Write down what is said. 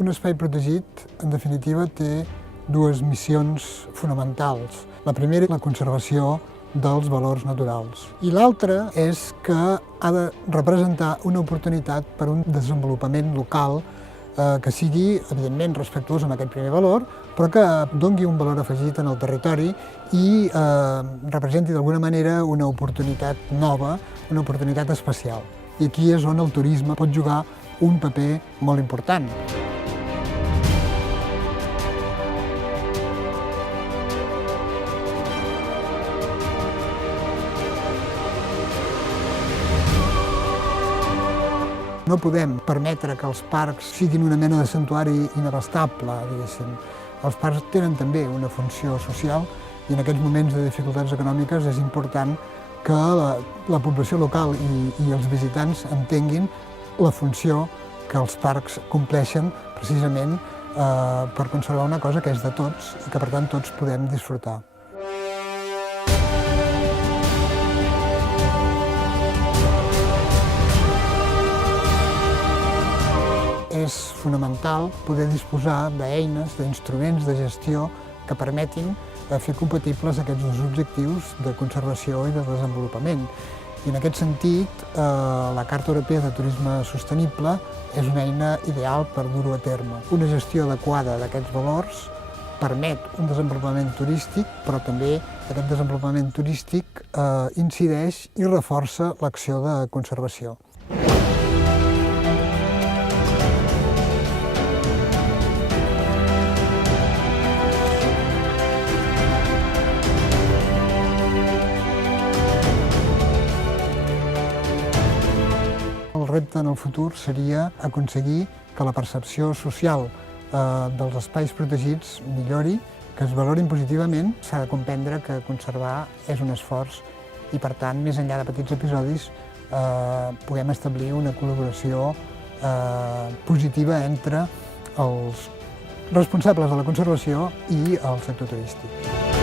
Un espai protegit, en definitiva, té dues missions fonamentals. La primera és la conservació dels valors naturals. I l'altra és que ha de representar una oportunitat per un desenvolupament local que sigui, evidentment, respectuós amb aquest primer valor, però que doni un valor afegit en el territori i representi d'alguna manera una oportunitat nova, una oportunitat especial. I aquí és on el turisme pot jugar un paper molt important. No podem permetre que els parcs siguin una mena de santuari inabastable, diguéssim. Els parcs tenen també una funció social i en aquests moments de dificultats econòmiques és important que la població local i els visitants entenguin la funció que els parcs compleixen precisament per conservar una cosa que és de tots i que per tant tots podem disfrutar. És fonamental poder disposar d'eines, d'instruments de gestió que permetin fer compatibles aquests dos objectius de conservació i de desenvolupament. I en aquest sentit, la Carta Europea de Turisme Sostenible és una eina ideal per dur-ho a terme. Una gestió adequada d'aquests valors permet un desenvolupament turístic, però també aquest desenvolupament turístic incideix i reforça l'acció de conservació. El repte en el futur seria aconseguir que la percepció social dels espais protegits millori, que es valorin positivament. S'ha de comprendre que conservar és un esforç i, per tant, més enllà de petits episodis, puguem establir una col·laboració positiva entre els responsables de la conservació i el sector turístic.